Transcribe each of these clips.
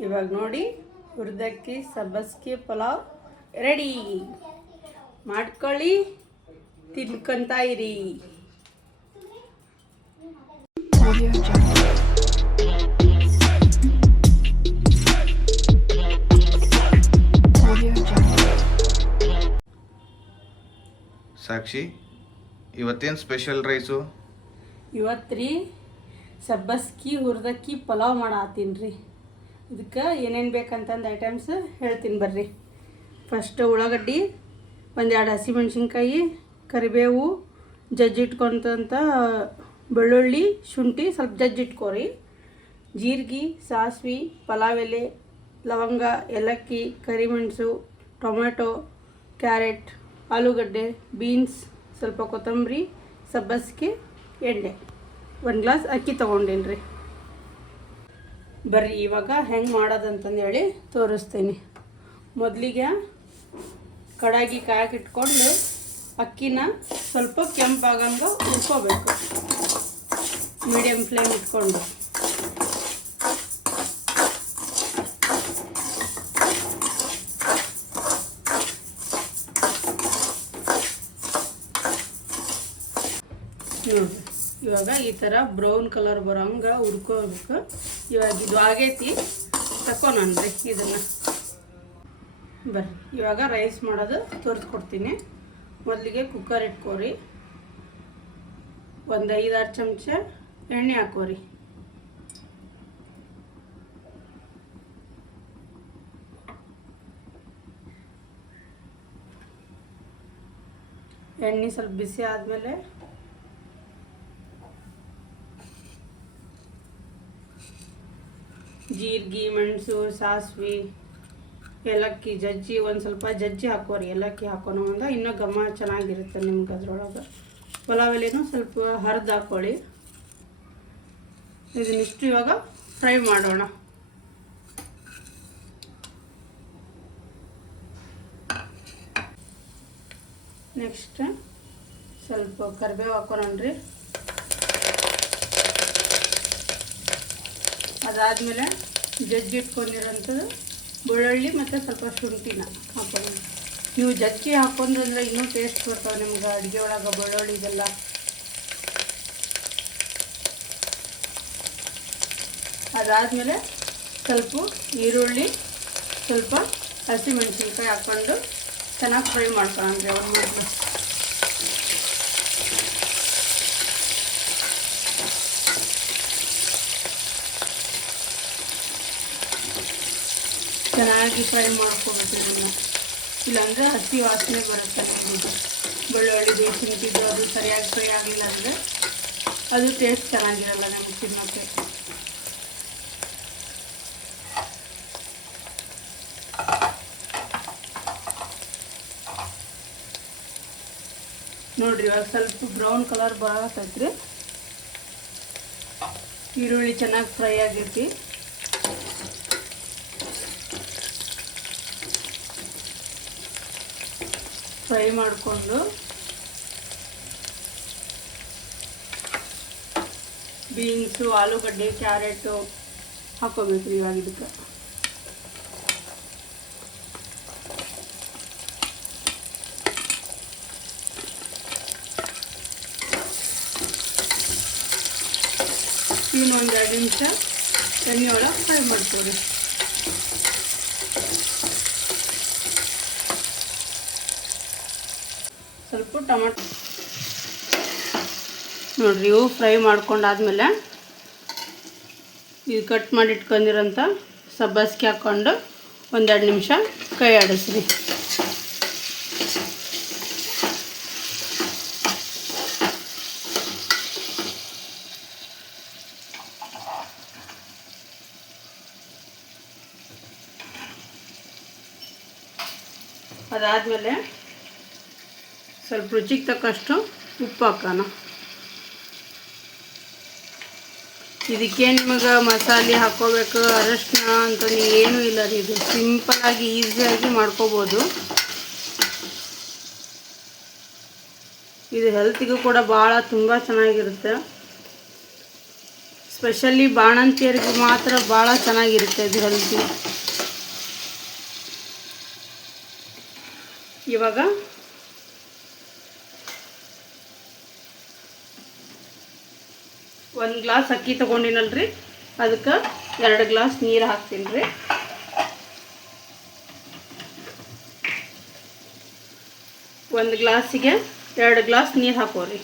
ಇವಾಗ ನೋಡಿ ಹುರಿದಕ್ಕಿ ಸಬ್ಬಸ್ಗೆ ಪಲಾವ್ ರೆಡಿ ಮಾಡ್ಕೊಳ್ಳಿ ತಿನ್ಕೊಂತ ಇರಿ. ಸಾಕ್ಷಿ ಇವತ್ತೇನು ಸ್ಪೆಷಲ್ ರೈಸು ಇವತ್ತು ರೀ ಸಬ್ಬಸ್ಗಿ ಹುರಿದಕ್ಕಿ ಪಲಾವ್ ಮಾಡತ್ತೀನಿ ರೀ ಇದಕ್ಕೆ ಏನೇನು ಬೇಕಂತಂದು ಐಟಮ್ಸ್ ಹೇಳ್ತೀನಿ ಬರ್ರಿ. ಫಸ್ಟ್ ಉಳ್ಳಾಗಡ್ಡಿ, ಒಂದೆರಡು ಹಸಿಮೆಣ್ಸಿನ್ಕಾಯಿ, ಕರಿಬೇವು ಜಜ್ಜಿಟ್ಕೊಂತಂತ ಬೆಳ್ಳುಳ್ಳಿ, ಶುಂಠಿ ಸ್ವಲ್ಪ ಜಜ್ಜಿಟ್ಕೋರಿ ಜೀರಿಗೆ, ಸಾಸ್ವೆ, ಪಲಾವ್ ಎಲೆ, ಲವಂಗ, ಏಲಕ್ಕಿ, ಕರಿಮೆಣಸು ಟೊಮೆಟೊ ಕ್ಯಾರೆಟ್, ಆಲೂಗಡ್ಡೆ, ಬೀನ್ಸ್, ಸ್ವಲ್ಪ ಕೊತ್ತಂಬರಿ, ಸಬ್ಬಸಿಗೆ, ಎಣ್ಣೆ. ಒಂದು ಗ್ಲಾಸ್ ಅಕ್ಕಿ ತೊಗೊಂಡೇನಿ ರೀ ಬರ್ರಿ, ಇವಾಗ ಹೆಂಗೆ ಮಾಡೋದಂತಂದು ಹೇಳಿ ತೋರಿಸ್ತೀನಿ. ಮೊದಲಿಗೆ ಕಡಾಗಿ ಕಾಯಕಿಟ್ಕೊಂಡು ಅಕ್ಕಿನ ಸ್ವಲ್ಪ ಕೆಂಪಾಗಂಗೆ ಉಳ್ಕೋಬೇಕು ಮೀಡಿಯಮ್ ಫ್ಲೇಮ್ ಇಟ್ಕೊಂಡು. ನೋಡಿ ಇವಾಗ ಈ ಥರ ಬ್ರೌನ್ ಕಲರ್ ಬರೋಂಗೆ ಹುರ್ಕೋಬೇಕು. ಇವಾಗ ಇದು ಆಗೈತಿ. ತಕೊನನ್ರಿ ಇದನ್ನು. ಬರ್ರಿ. ಇವಾಗ ರೈಸ್ ಮಾಡೋದು ತೋರಿಸ್ಕೊಡ್ತೀನಿ. ಮೊದಲಿಗೆ ಕುಕ್ಕರ್ ಇಟ್ಕೋರಿ. ಒಂದು ಐದಾರು ಚಮಚ ಎಣ್ಣೆ ಹಾಕೋರಿ. ಎಣ್ಣೆ ಸ್ವಲ್ಪ ಬಿಸಿ ಆದಮೇಲೆ ಜೀರಿಗೆ ಮೆಣಸು, ಸಾಸ್ವಿ, ಏಲಕ್ಕಿ, ಜಜ್ಜಿ, ಒಂದು ಸ್ವಲ್ಪ ಜಜ್ಜಿ ಹಾಕೋರಿ ಏಲಕ್ಕಿ ಹಾಕೋಣ ಅಂದ ಇನ್ನೂ ಘಮ ಚೆನ್ನಾಗಿರುತ್ತೆ ನಿಮ್ಗೆ ಅದ್ರೊಳಗೆ. ಪಲಾವ್ ಎಲೆನೂ ಸ್ವಲ್ಪ ಹರಿದು ಹಾಕ್ಕೊಳ್ಳಿ ಇದನ್ನಿಷ್ಟು ಇವಾಗ ಫ್ರೈ ಮಾಡೋಣ. ನೆಕ್ಸ್ಟ್ ಸ್ವಲ್ಪ ಕರಿಬೇವು ಹಾಕೋಣನ್ರಿ ಅದಾದಮೇಲೆ ಜಜ್ಜಿ ಇಟ್ಕೊಂಡಿರೋಂಥದ್ದು. ಬೆಳ್ಳುಳ್ಳಿ ಮತ್ತು ಸ್ವಲ್ಪ ಶುಂಠಿನ ಹಾಕೊಂಡು. ನೀವು ಜಜ್ಜಿ ಅಂದರೆ ಇನ್ನೂ ಟೇಸ್ಟ್ ಬರ್ತಾವೆ ನಿಮ್ಗೆ ಅಡುಗೆ ಒಳಗೆ ಬೆಳ್ಳುಳ್ಳಿ ಇದೆಲ್ಲ. ಅದಾದಮೇಲೆ ಸ್ವಲ್ಪ ಈರುಳ್ಳಿ, ಸ್ವಲ್ಪ ಹಸಿಮೆಣಸಿನ್ಕಾಯಿ ಹಾಕ್ಕೊಂಡು ಚೆನ್ನಾಗಿ ಫ್ರೈ ಮಾಡ್ಕೊಳ್ಳೋಣ್ರಿ ಅವ್ರ ಚೆನ್ನಾಗಿ ಫ್ರೈ ಮಾಡ್ಕೋಬೇಕು ಇದನ್ನು ಇಲ್ಲಾಂದರೆ ಹಸಿ ವಾಸನೆ ಬರುತ್ತೆ ನಮಗೆ. ಬೆಳ್ಳುಳ್ಳಿದು ಶುಂಠಿದು ಅದು ಸರಿಯಾಗಿ ಫ್ರೈ ಆಗಲಿಲ್ಲ ಅಂದರೆ ಅದು ಟೇಸ್ಟ್ ಚೆನ್ನಾಗಿರಲ್ಲ ನಮಗೆ ತಿನ್ನೋಕ್ಕೆ. ನೋಡ್ರಿ, ಇವಾಗ ಸ್ವಲ್ಪ ಬ್ರೌನ್ ಕಲರ್ ಬರತೈತ್ರಿ. ಈರುಳ್ಳಿ ಚೆನ್ನಾಗಿ ಫ್ರೈ ಆಗೈತಿ ಫ್ರೈ ಮಾಡಿಕೊಂಡು ಬೀನ್ಸು, ಆಲೂಗಡ್ಡೆ, ಕ್ಯಾರೆಟು ಹಾಕೋಬೇಕು ಇವಾಗ ಇದಕ್ಕೆ. ಇನ್ನೊಂದು ಎರಡು ನಿಮಿಷ ಎಣ್ಣೆ ಒಳಗೆ ಫ್ರೈ ಮಾಡ್ಕೊಡಿ ಸ್ವಲ್ಪ ಟೊಮೆಟೊ ನೋಡ್ರಿ, ಇವು ಫ್ರೈ ಮಾಡ್ಕೊಂಡಾದ್ಮೇಲೆ ಇದು ಕಟ್ ಮಾಡಿ ಇಟ್ಕೊಂಡಿರೋಂಥ ಸಬ್ಬಸ್ಗೆ ಹಾಕ್ಕೊಂಡು ಒಂದೆರಡು ನಿಮಿಷ ಕೈ ಆಡಿಸ್ರಿ. ಅದಾದಮೇಲೆ ಸ್ವಲ್ಪ ರುಚಿಗೆ ತಕ್ಕಷ್ಟು ಉಪ್ಪು ಹಾಕೋಣ. ಇದಕ್ಕೆ ನಿಮಗೆ ಮಸಾಲೆ ಹಾಕೋಬೇಕು, ಅರಶಿನ ಅಂತ ಏನೂ ಇಲ್ಲ ರೀ ಇದು ಸಿಂಪಲಾಗಿ ಈಸಿಯಾಗಿ ಮಾಡ್ಕೋಬೋದು. ಇದು ಹೆಲ್ತಿಗೂ ಕೂಡ ಭಾಳ ತುಂಬ ಚೆನ್ನಾಗಿರುತ್ತೆ. ಸ್ಪೆಷಲಿ ಬಾಣಂತಿಯರಿಗೆ ಮಾತ್ರ ಭಾಳ ಚೆನ್ನಾಗಿರುತ್ತೆ ಇದು ಹೆಲ್ತಿ ಇವಾಗ ಒಂದು ಗ್ಲಾಸ್ ಅಕ್ಕಿ ತೊಗೊಂಡಿನಲ್ರಿ. ಅದಕ್ಕೆ ಎರಡು ಗ್ಲಾಸ್ ನೀರು ಹಾಕ್ತೀನಿ ರೀ ಒಂದು ಗ್ಲಾಸಿಗೆ ಎರಡು ಗ್ಲಾಸ್ ನೀರು ಹಾಕೋರಿ.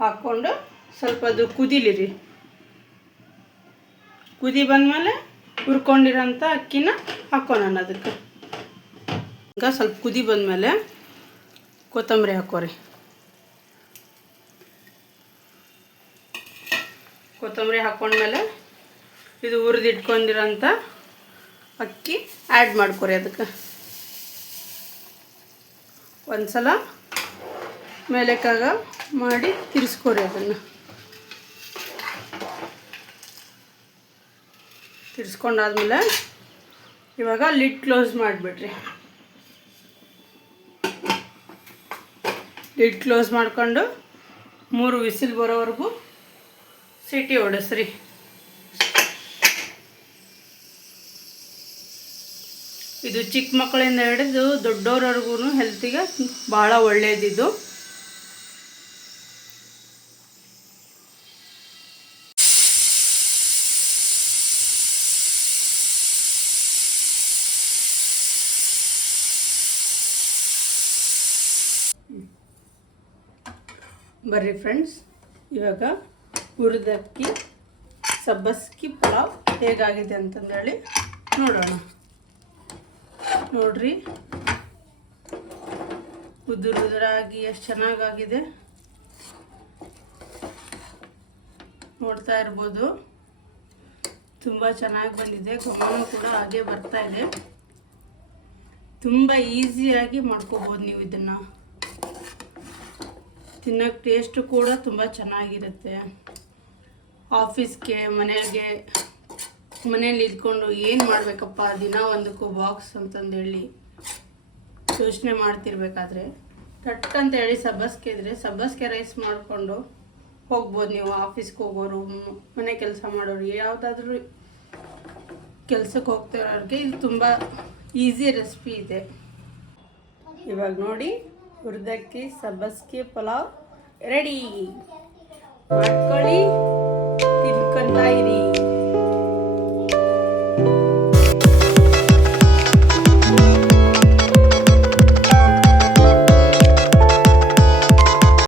ಹಾಕ್ಕೊಂಡು ಸ್ವಲ್ಪ ಅದು ಕುದೀಲಿ ಕುದಿ ಬಂದಮೇಲೆ ಹುರ್ಕೊಂಡಿರೋಂಥ ಅಕ್ಕಿನ ಹಾಕೋಣ ಅದಕ್ಕೆ ಈಗ ಸ್ವಲ್ಪ ಕುದಿ ಬಂದಮೇಲೆ ಕೊತ್ತಂಬರಿ ಹಾಕೋರಿ. ಕೊತ್ತಂಬರಿ ಹಾಕ್ಕೊಂಡ್ಮೇಲೆ ಇದು ಹುರಿದಿಟ್ಕೊಂಡಿರೋಂಥ ಅಕ್ಕಿ ಆ್ಯಡ್ ಮಾಡ್ಕೊರಿ ಅದಕ್ಕೆ. ಒಂದು ಸಲ ಮೇಲೆಕಾಗ ಮಾಡಿ ತಿರ್ಸ್ಕೊರಿ ಅದನ್ನು. ತಿರ್ಸ್ಕೊಂಡಾದ್ಮೇಲೆ ಇವಾಗ ಲಿಡ್ ಕ್ಲೋಸ್ ಮಾಡಿಬಿಡ್ರಿ. ಲಿಡ್ ಕ್ಲೋಸ್ ಮಾಡ್ಕೊಂಡು ಮೂರು ವಿಸಿಲ್ ಬರೋವರೆಗೂ ಸಿಟಿ ಹೊಡೆಸ್ರಿ ಇದು ಚಿಕ್ಕ ಮಕ್ಕಳಿಂದ ಹಿಡಿದು ದೊಡ್ಡವ್ರವ್ರಿಗೂ ಹೆಲ್ತಿಗೆ ಭಾಳ ಒಳ್ಳೆಯದಿದು ಬರ್ರಿ ಫ್ರೆಂಡ್ಸ್ ಇವಾಗ ಹುರಿದಕ್ಕಿ ಸಬ್ಬಸ್ಕಿ ಪಲಾವ್ ಹೇಗಾಗಿದೆ ಅಂತಂದೇಳಿ ನೋಡೋಣ. ನೋಡ್ರಿ. ಉದುರುದುರಾಗಿ ಎಷ್ಟು ಚೆನ್ನಾಗಾಗಿದೆ. ನೋಡ್ತಾ ಇರ್ಬೋದು. ತುಂಬ ಚೆನ್ನಾಗಿ ಬಂದಿದೆ. ಘಮನೂ ಕೂಡ ಹಾಗೆ ಬರ್ತಾ ಇದೆ. ತುಂಬ ಈಸಿಯಾಗಿ ಮಾಡ್ಕೋಬೋದು ನೀವು ಇದನ್ನು. ತಿನ್ನೋಕ್ಕೆ ಟೇಸ್ಟು ಕೂಡ ತುಂಬ ಚೆನ್ನಾಗಿರುತ್ತೆ. ಆಫೀಸ್ಗೆ ಮನೆಗೆ ಮನೇಲಿ ಇದ್ಕೊಂಡು ಏನು ಮಾಡಬೇಕಪ್ಪ ದಿನ ಒಂದಕ್ಕೂ ಬಾಕ್ಸ್ ಅಂತಂದೇಳಿ ಯೋಚನೆ ಮಾಡ್ತಿರ್ಬೇಕಾದ್ರೆ ಟಟ್ ಅಂತ ಹೇಳಿ ಸಬ್ಬಸ್ಗೆ ಇದ್ರೆ ಸಬ್ಬಸ್ಗೆ ರೈಸ್ ಮಾಡಿಕೊಂಡು ಹೋಗ್ಬೋದು ನೀವು ಆಫೀಸ್ಗೆ ಹೋಗೋರು ಮನೆ ಕೆಲಸ ಮಾಡೋರು ಯಾವುದಾದ್ರೂ ಕೆಲ್ಸಕ್ಕೆ ಹೋಗ್ತಿರೋರಿಗೆ ಇದು ತುಂಬ ಈಸಿ ರೆಸಿಪಿ ಇದೆ. ಇವಾಗ ನೋಡಿ. ಹುರಿದಕ್ಕಿ ಸಬ್ಬಸ್ಗೆ ಪಲಾವ್ ರೆಡಿ. ಮಾಡ್ಕೊಳ್ಳಿ. ತಿನ್ಕೊಂತ ಇರಿ